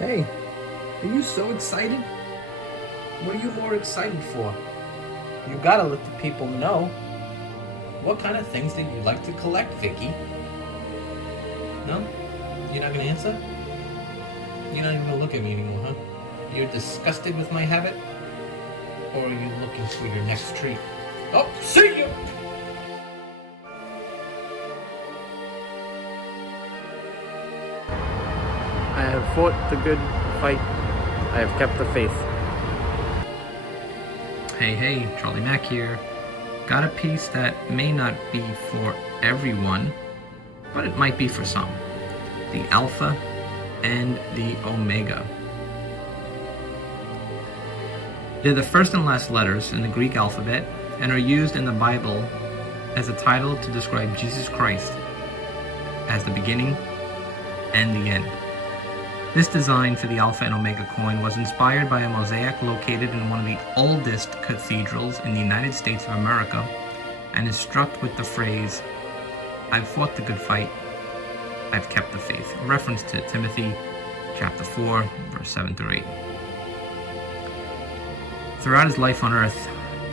Hey, are you so excited? What are you more excited for? You gotta let the people know. What kind of things do you like to collect, Vicky? No? You're not gonna answer? You're not even gonna look at me anymore, huh? You're disgusted with my habit? Or are you looking for your next treat? Oh, see you! I have fought the good fight. I have kept the faith. Hey, Charlie Mac here. Got a piece that may not be for everyone, but it might be for some. The Alpha and the Omega. They're the first and last letters in the Greek alphabet and are used in the Bible as a title to describe Jesus Christ as the beginning and the end. This design for the Alpha and Omega coin was inspired by a mosaic located in one of the oldest cathedrals in the United States of America and is struck with the phrase, "I've fought the good fight, I've kept the faith," a reference to Timothy chapter 4, verse 7 through 8. Throughout his life on earth,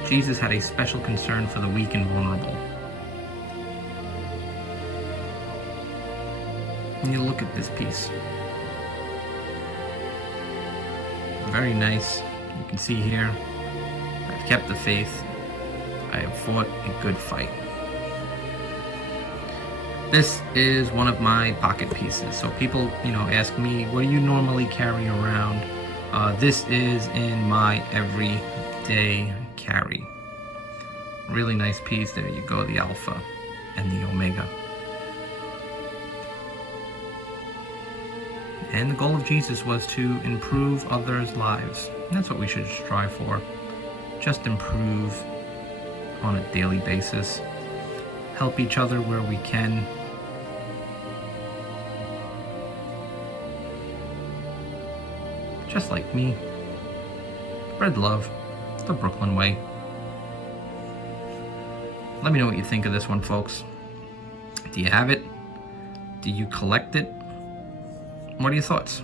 Jesus had a special concern for the weak and vulnerable. And you look at this piece. Very nice. You can see here, I've kept the faith. I have fought a good fight. This is one of my pocket pieces. So people, ask me, what do you normally carry around? This is in my everyday carry. Really nice piece. There you go, the Alpha and the Omega. And the goal of Jesus was to improve others' lives. And that's what we should strive for. Just improve on a daily basis. Help each other where we can. Just like me. Spread love. The Brooklyn way. Let me know what you think of this one, folks. Do you have it? Do you collect it? What are your thoughts?